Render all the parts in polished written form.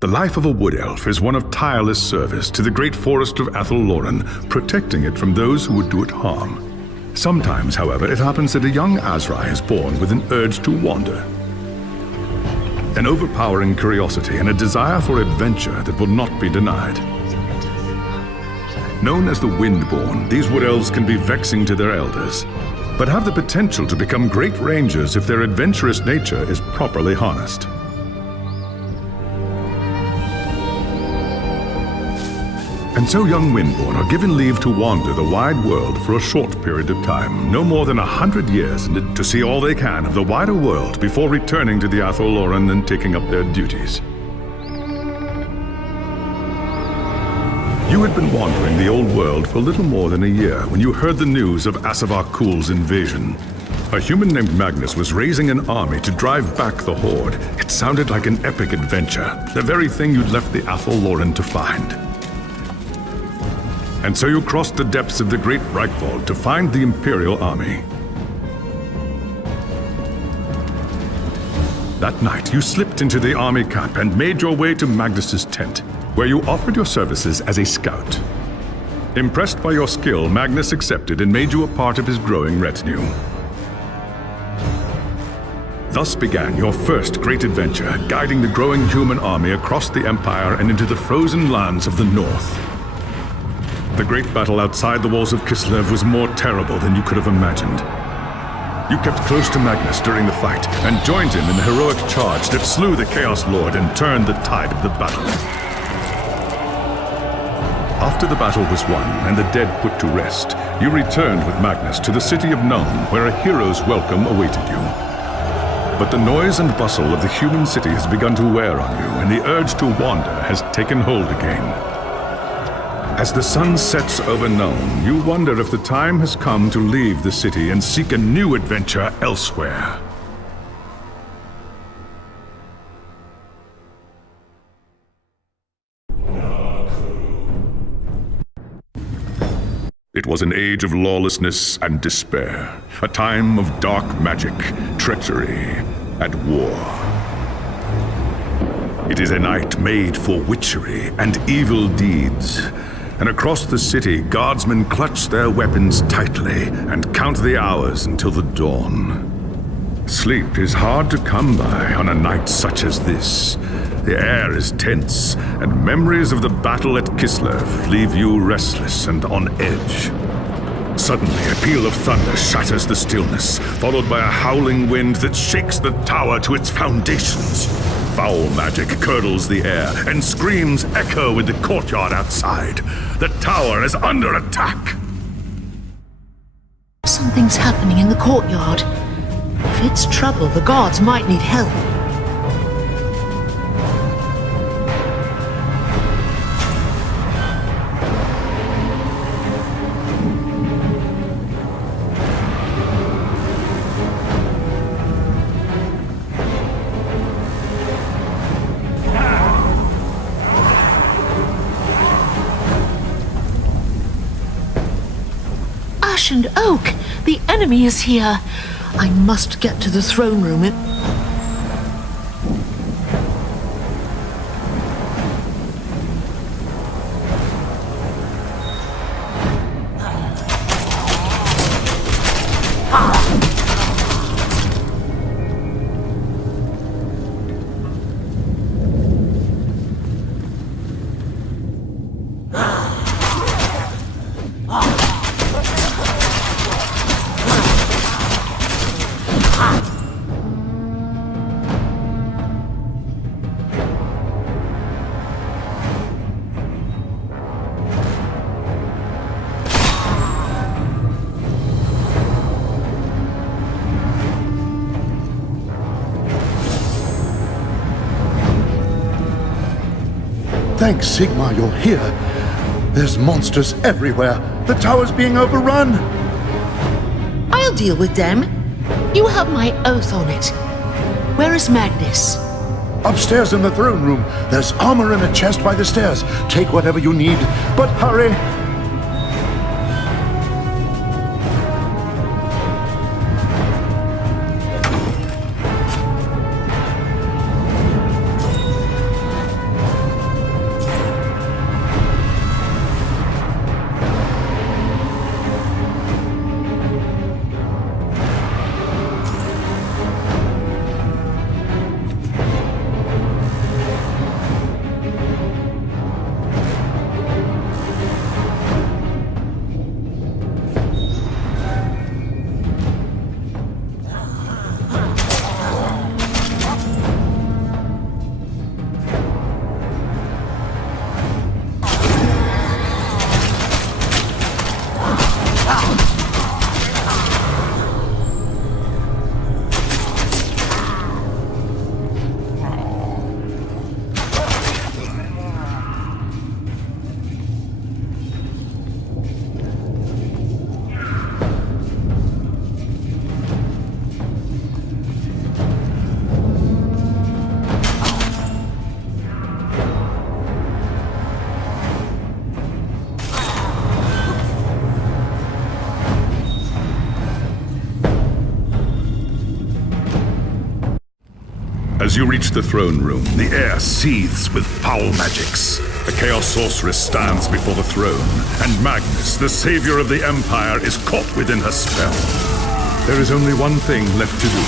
The life of a wood elf is one of tireless service to the great forest of Athelloren, protecting it from those who would do it harm. Sometimes, however, it happens that a young Azrai is born with an urge to wander. An overpowering curiosity and a desire for adventure that will not be denied. Known as the Windborn, these wood elves can be vexing to their elders, but have the potential to become great rangers if their adventurous nature is properly harnessed. And so young Windborn are given leave to wander the wide world for a short period of time, no more than 100 years, to see all they can of the wider world before returning to the Athelloren and taking up their duties. You had been wandering the old world for little more than a year when you heard the news of Asavar Kul's invasion. A human named Magnus was raising an army to drive back the Horde. It sounded like an epic adventure, the very thing you'd left the Athelloren to find. And so you crossed the depths of the Great Reichwald to find the Imperial Army. That night, you slipped into the army camp and made your way to Magnus's tent, where you offered your services as a scout. Impressed by your skill, Magnus accepted and made you a part of his growing retinue. Thus began your first great adventure, guiding the growing human army across the Empire and into the frozen lands of the North. The great battle outside the walls of Kislev was more terrible than you could have imagined. You kept close to Magnus during the fight and joined him in the heroic charge that slew the Chaos Lord and turned the tide of the battle. After the battle was won and the dead put to rest, you returned with Magnus to the city of Nuln, where a hero's welcome awaited you. But the noise and bustle of the human city has begun to wear on you, and the urge to wander has taken hold again. As the sun sets over Nuln, you wonder if the time has come to leave the city and seek a new adventure elsewhere. It was an age of lawlessness and despair, a time of dark magic, treachery, and war. It is a night made for witchery and evil deeds. And across the city, guardsmen clutch their weapons tightly and count the hours until the dawn. Sleep is hard to come by on a night such as this. The air is tense, and memories of the battle at Kislev leave you restless and on edge. Suddenly, a peal of thunder shatters the stillness, followed by a howling wind that shakes the tower to its foundations. Foul magic curdles the air, and screams echo in the courtyard outside. The tower is under attack! Something's happening in the courtyard. If it's trouble, the guards might need help. And Oak! The enemy is here! I must get to the throne room. Thanks, Sigmar, you're here. There's monsters everywhere. The tower's being overrun. I'll deal with them. You have my oath on it. Where is Magnus? Upstairs in the throne room. There's armor in a chest by the stairs. Take whatever you need, but hurry. As you reach the throne room, the air seethes with foul magics. The Chaos Sorceress stands before the throne, and Magnus, the savior of the Empire, is caught within her spell. There is only one thing left to do.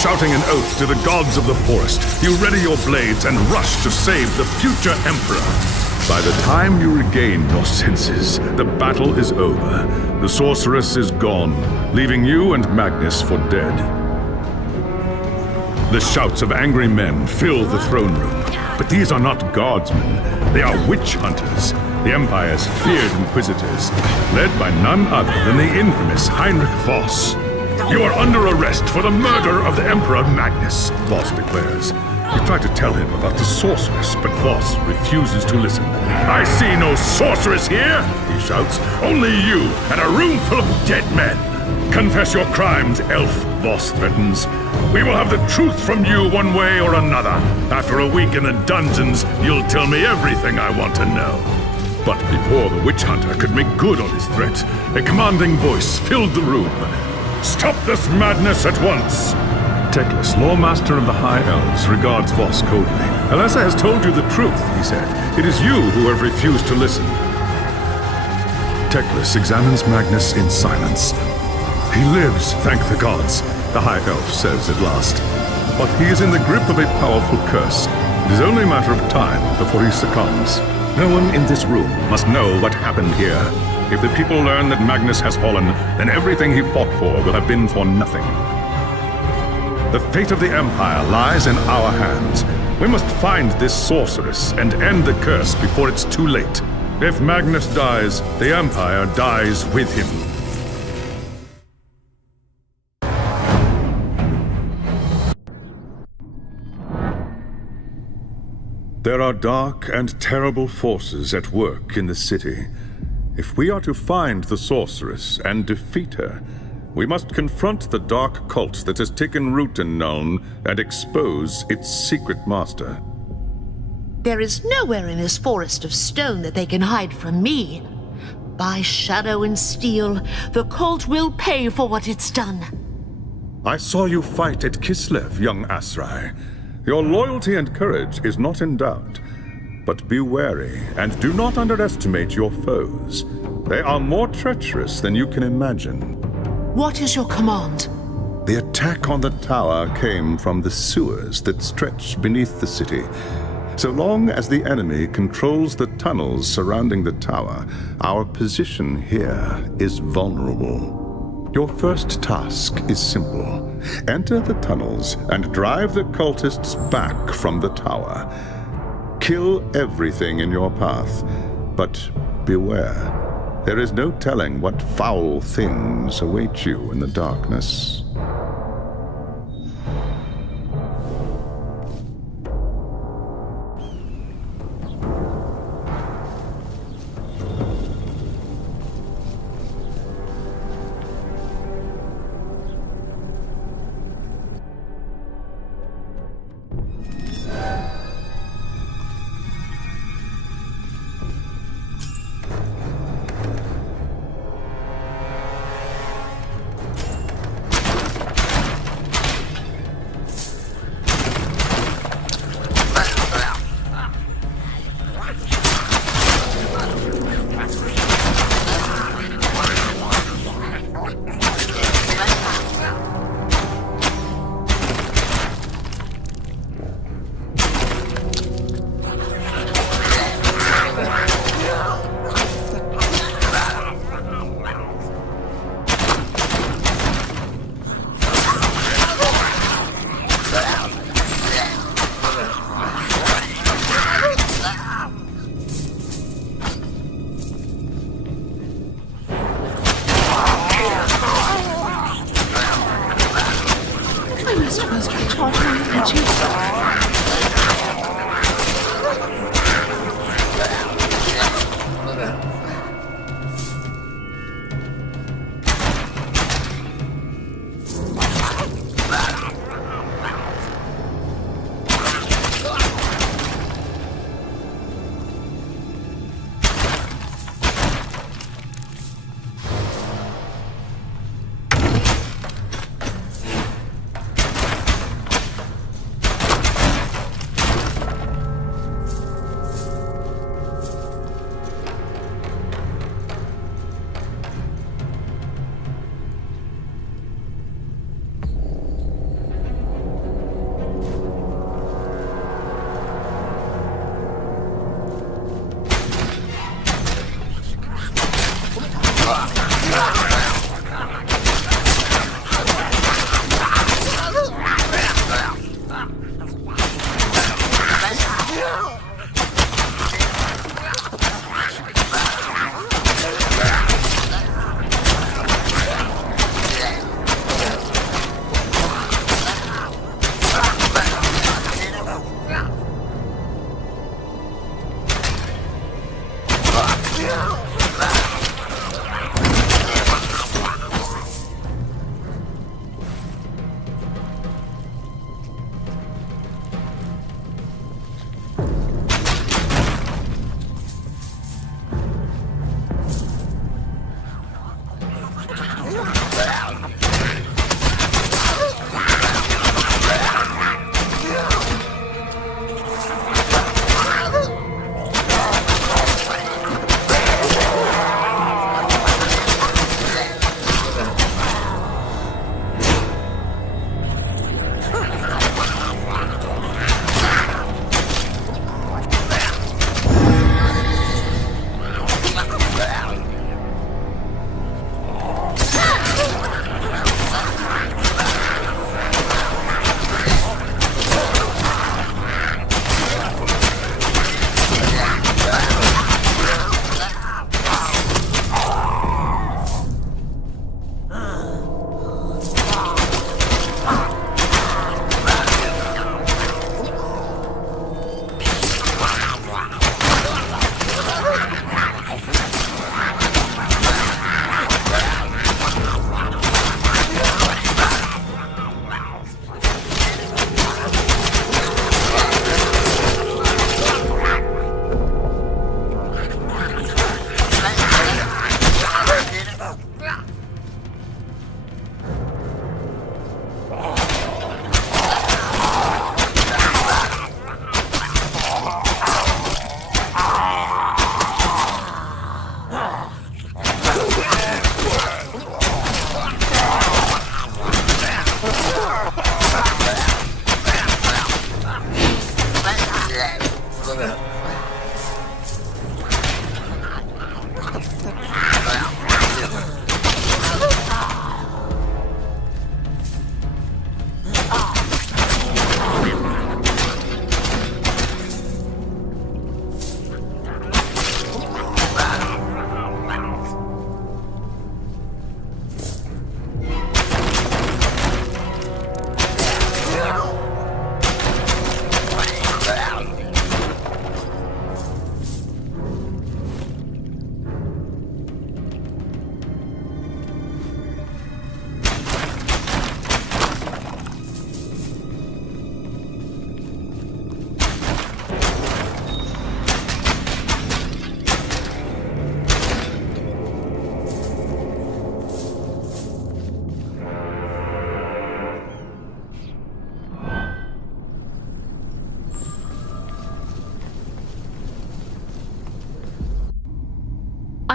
Shouting an oath to the gods of the forest, you ready your blades and rush to save the future Emperor. By the time you regain your senses, the battle is over. The Sorceress is gone, leaving you and Magnus for dead. The shouts of angry men fill the throne room. But these are not guardsmen. They are witch hunters, the Empire's feared inquisitors, led by none other than the infamous Heinrich Voss. You are under arrest for the murder of the Emperor Magnus, Voss declares. You try to tell him about the sorceress, but Voss refuses to listen. I see no sorceress here, he shouts. Only you and a room full of dead men. Confess your crimes, elf, Voss threatens. We will have the truth from you one way or another. After a week in the dungeons, you'll tell me everything I want to know. But before the witch hunter could make good on his threat, a commanding voice filled the room. Stop this madness at once! Teclis, Lawmaster of the High Elves, regards Voss coldly. Alessa has told you the truth, he said. It is you who have refused to listen. Teclis examines Magnus in silence. He lives, thank the gods, the High Elf says at last. But he is in the grip of a powerful curse. It is only a matter of time before he succumbs. No one in this room must know what happened here. If the people learn that Magnus has fallen, then everything he fought for will have been for nothing. The fate of the Empire lies in our hands. We must find this sorceress and end the curse before it's too late. If Magnus dies, the Empire dies with him. There are dark and terrible forces at work in the city. If we are to find the sorceress and defeat her, we must confront the dark cult that has taken root in Nuln and expose its secret master. There is nowhere in this forest of stone that they can hide from me. By shadow and steel, the cult will pay for what it's done. I saw you fight at Kislev, young Asrai. Your loyalty and courage is not in doubt. But be wary, and do not underestimate your foes. They are more treacherous than you can imagine. What is your command? The attack on the tower came from the sewers that stretch beneath the city. So long as the enemy controls the tunnels surrounding the tower, our position here is vulnerable. Your first task is simple. Enter the tunnels and drive the cultists back from the tower. Kill everything in your path, but beware. There is no telling what foul things await you in the darkness.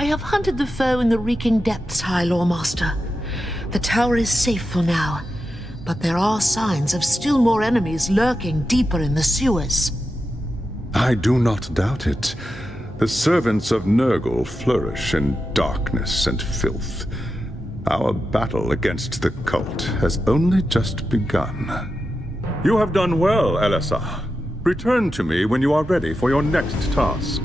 I have hunted the foe in the reeking depths, High Lawmaster. The tower is safe for now, but there are signs of still more enemies lurking deeper in the sewers. I do not doubt it. The servants of Nurgle flourish in darkness and filth. Our battle against the cult has only just begun. You have done well, Elessar. Return to me when you are ready for your next task.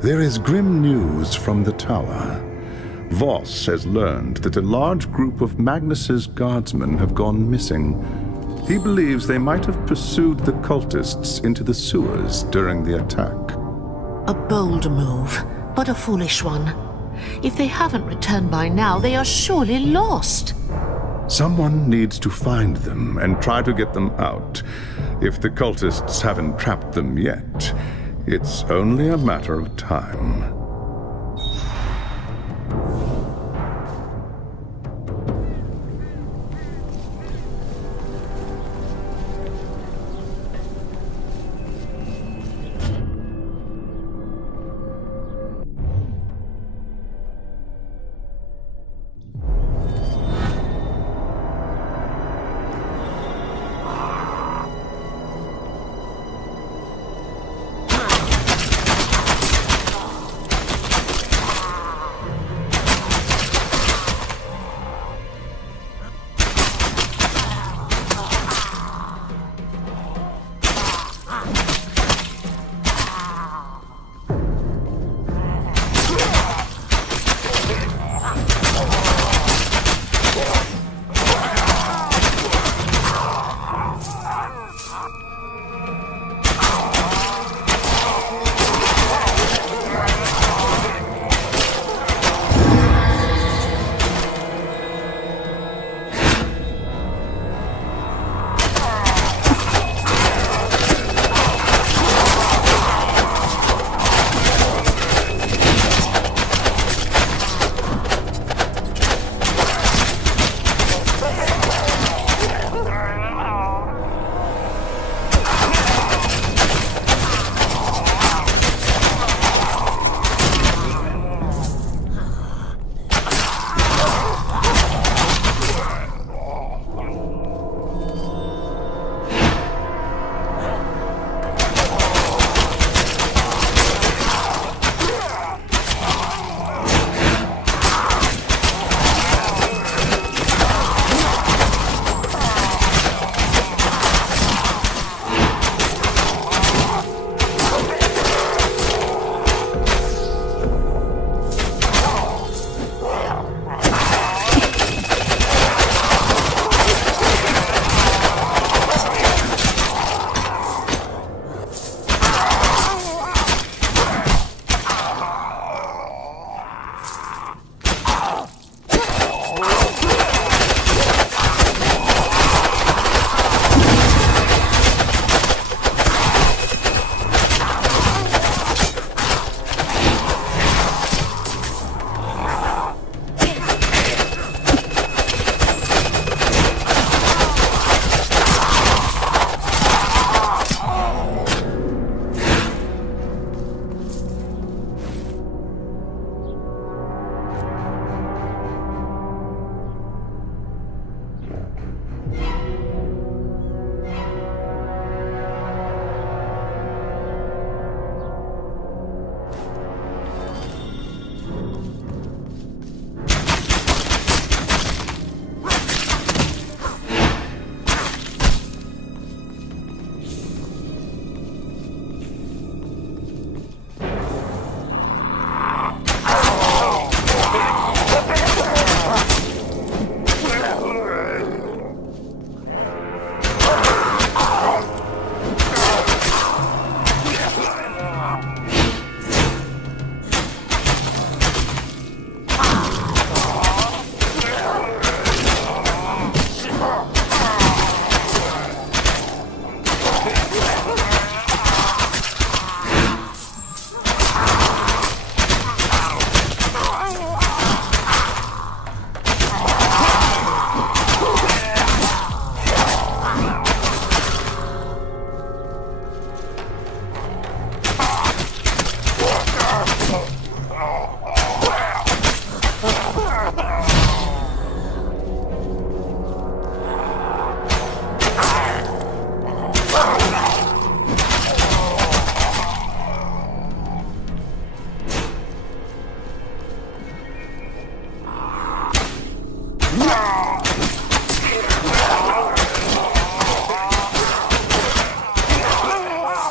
There is grim news from the tower. Voss has learned that a large group of Magnus's guardsmen have gone missing. He believes they might have pursued the cultists into the sewers during the attack. A bold move, but a foolish one. If they haven't returned by now, they are surely lost. Someone needs to find them and try to get them out. If the cultists haven't trapped them yet, it's only a matter of time.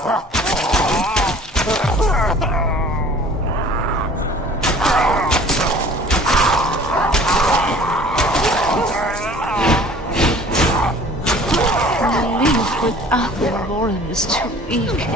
Live without the Warren is too weak.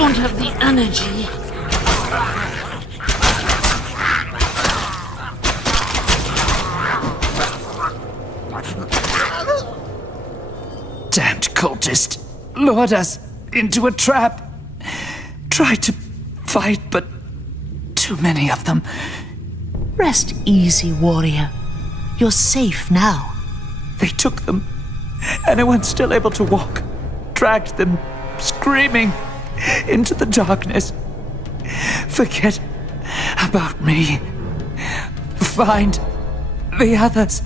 don't have the energy. Damned cultist lured us into a trap. Tried to fight, but too many of them. Rest easy, warrior. You're safe now. They took them. Anyone still able to walk dragged them, screaming, into the darkness. Forget about me. Find the others.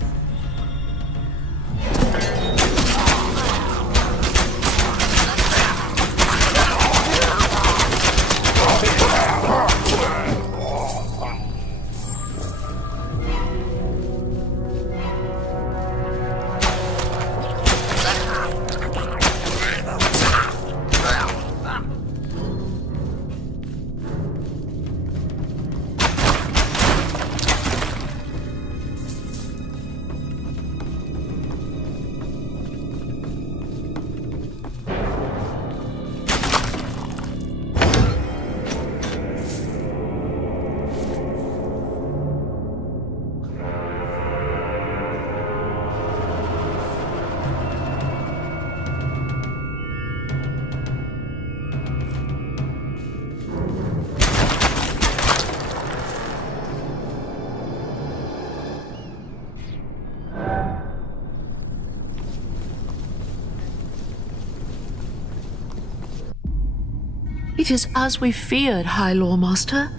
It is as we feared, High Lawmaster.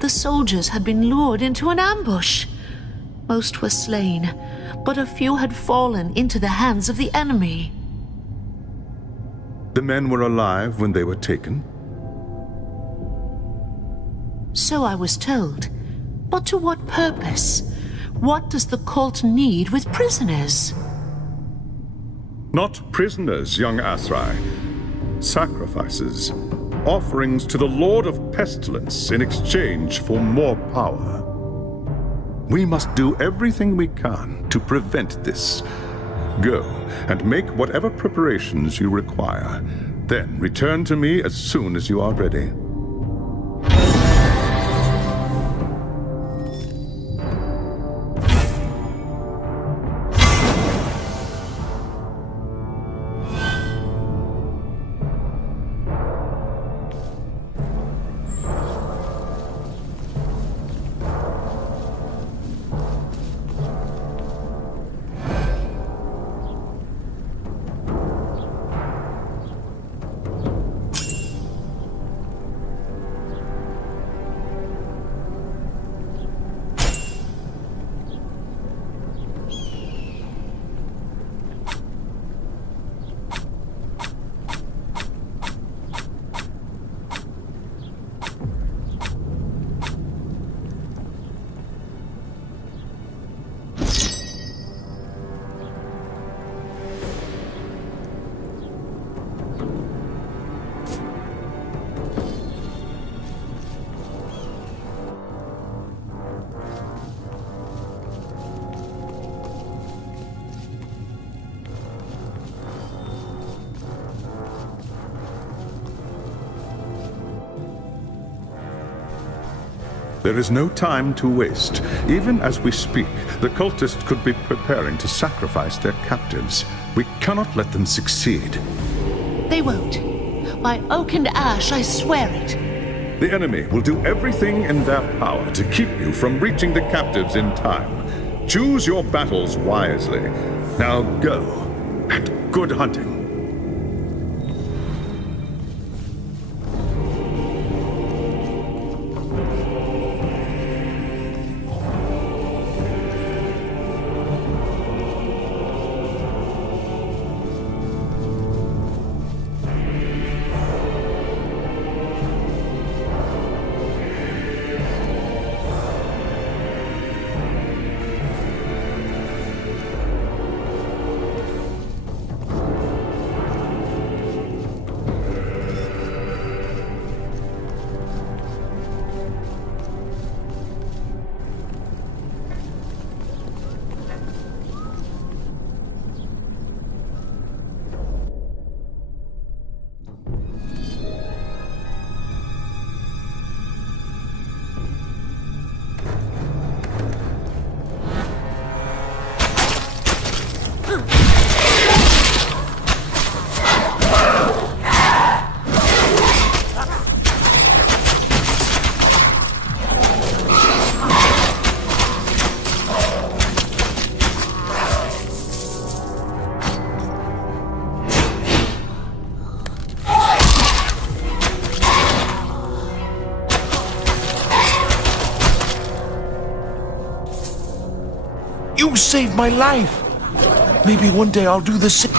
The soldiers had been lured into an ambush. Most were slain, but a few had fallen into the hands of the enemy. The men were alive when they were taken? So I was told. But to what purpose? What does the cult need with prisoners? Not prisoners, young Asrai. Sacrifices. Offerings to the Lord of Pestilence in exchange for more power. We must do everything we can to prevent this. Go and make whatever preparations you require. Then return to me as soon as you are ready. There is no time to waste. Even as we speak, the cultists could be preparing to sacrifice their captives. We cannot let them succeed. They won't. By oak and ash, I swear it. The enemy will do everything in their power to keep you from reaching the captives in time. Choose your battles wisely. Now go, and good hunting. You saved my life. Maybe one day I'll do the same.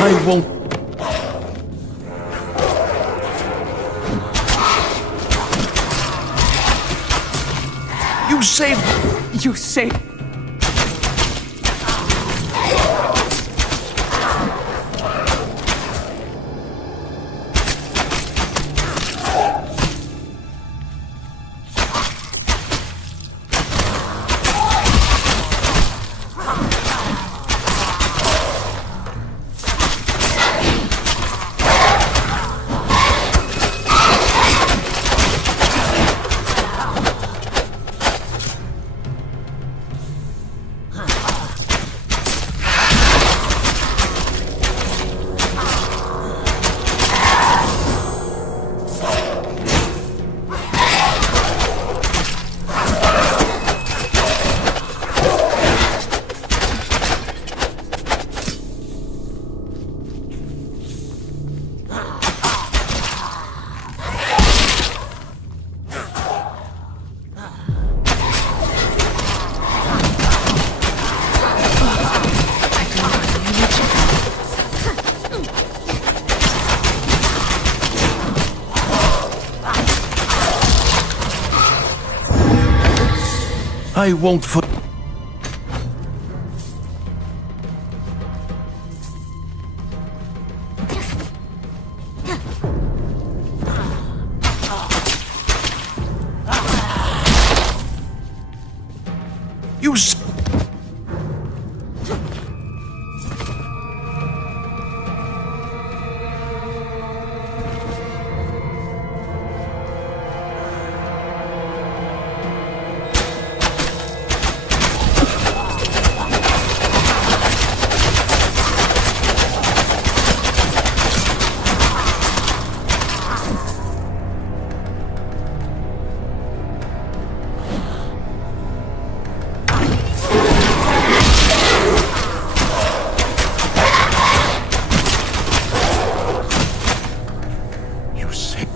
I won't. You saved... You saved... I won't for... You s... You say...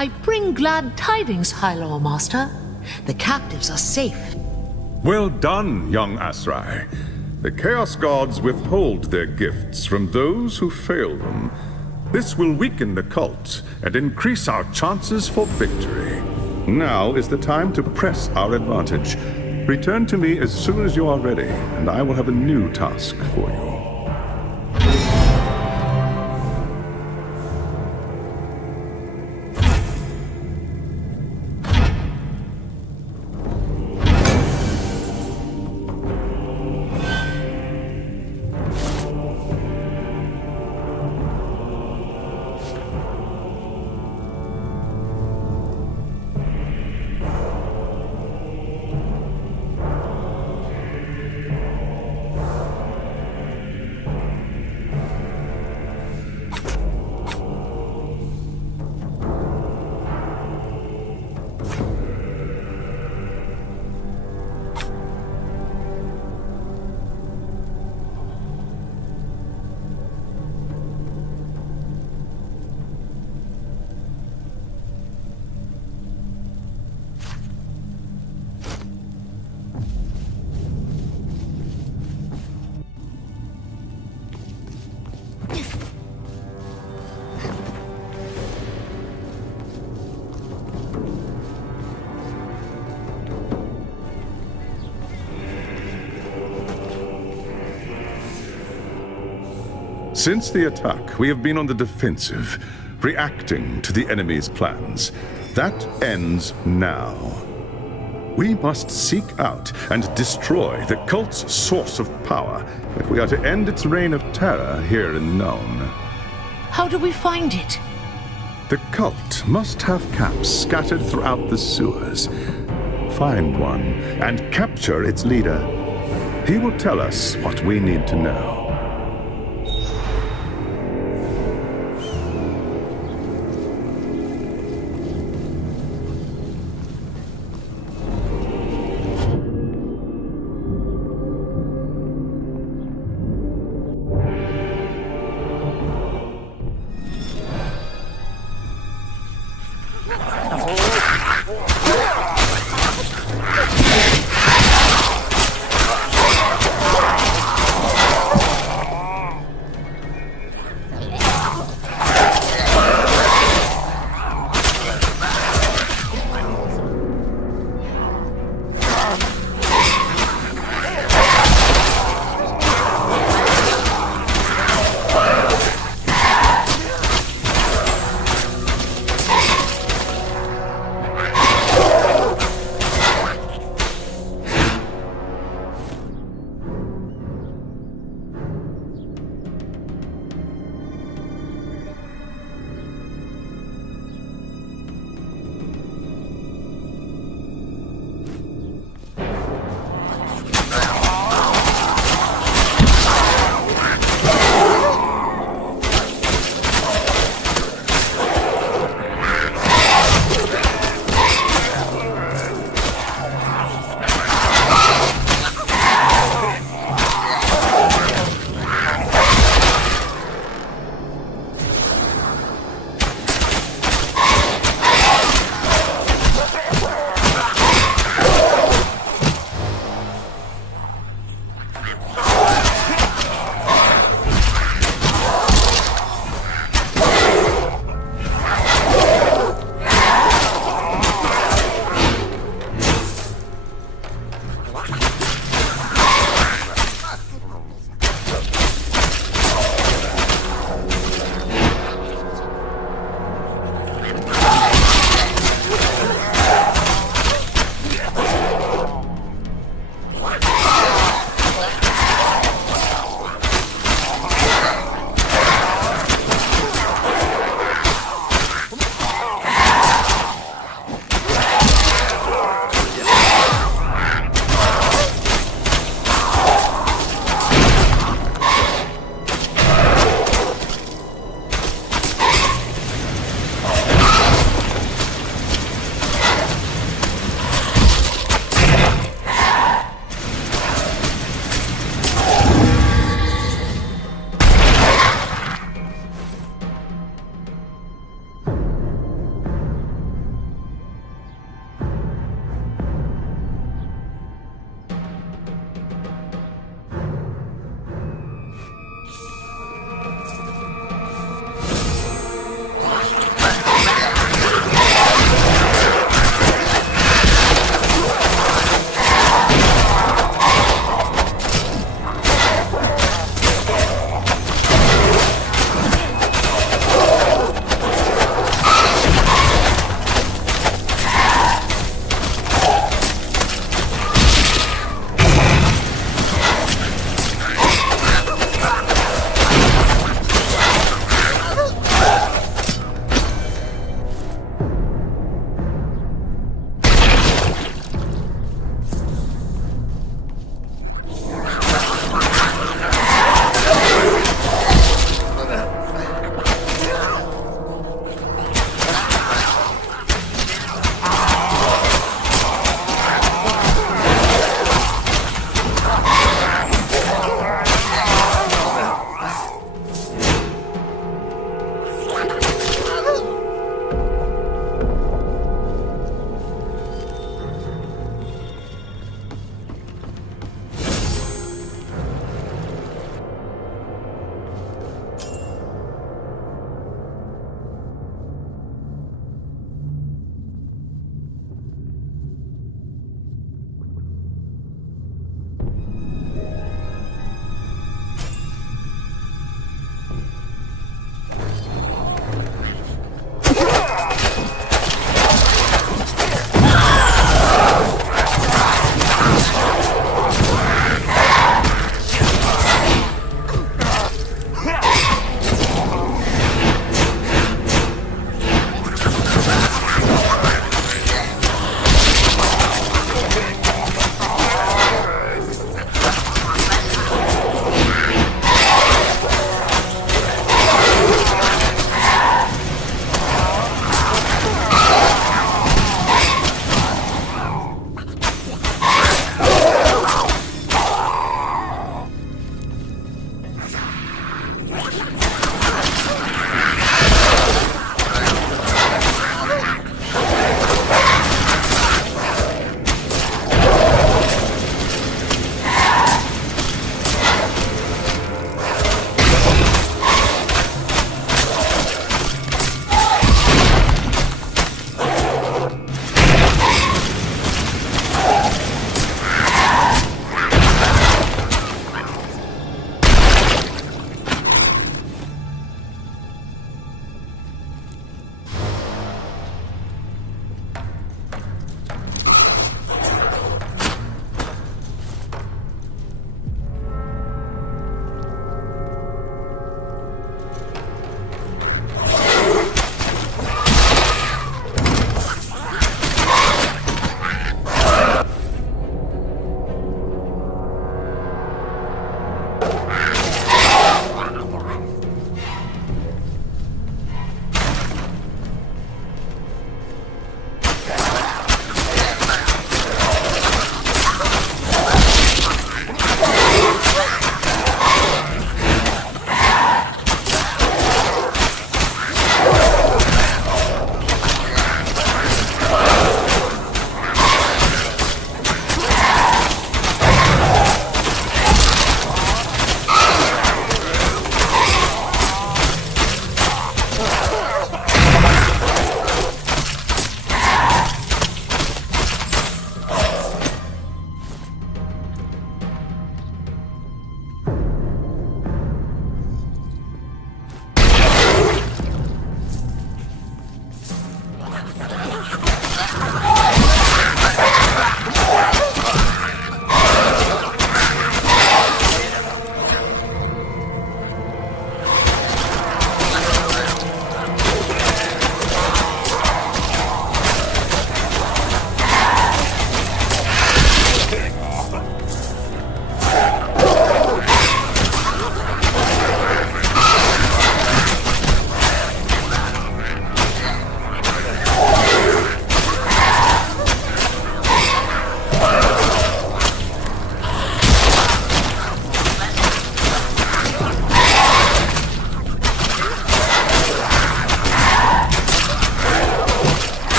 I bring glad tidings, High Lord Master. The captives are safe. Well done, young Asrai. The Chaos Gods withhold their gifts from those who fail them. This will weaken the cult and increase our chances for victory. Now is the time to press our advantage. Return to me as soon as you are ready, and I will have a new task for you. Since the attack, we have been on the defensive, reacting to the enemy's plans. That ends now. We must seek out and destroy the cult's source of power if we are to end its reign of terror here in Nome. How do we find it? The cult must have caps scattered throughout the sewers. Find one and capture its leader. He will tell us what we need to know.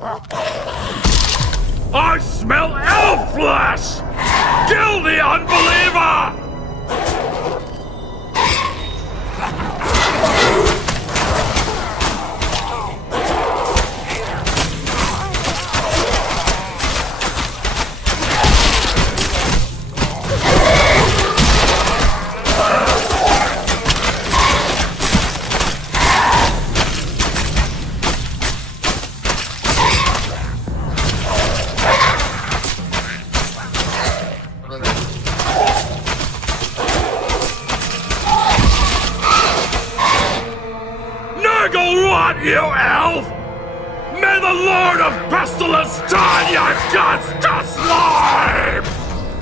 I smell elf flesh! Kill the unbeliever! Rot, you elf! May the Lord of Pestilence turn your guts to slime!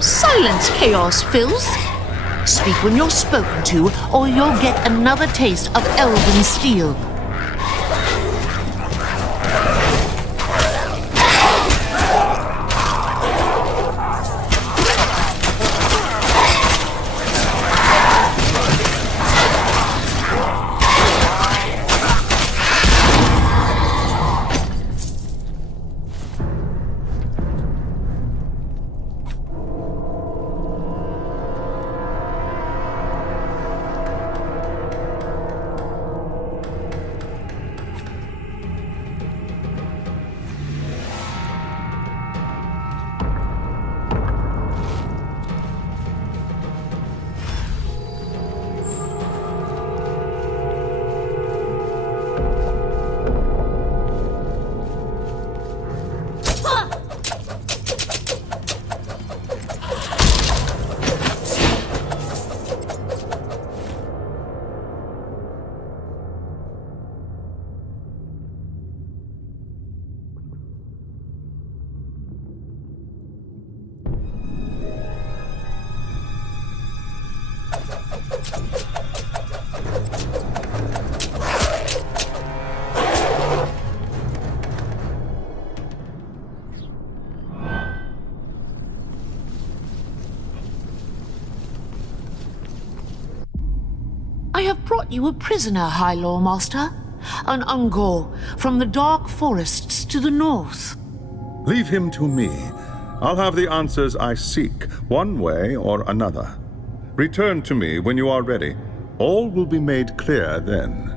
Silence, Chaos Fills! Speak when you're spoken to, or you'll get another taste of elven steel. I have brought you a prisoner, High Lawmaster. An Ungor from the dark forests to the north. Leave him to me. I'll have the answers I seek, one way or another. Return to me when you are ready. All will be made clear then.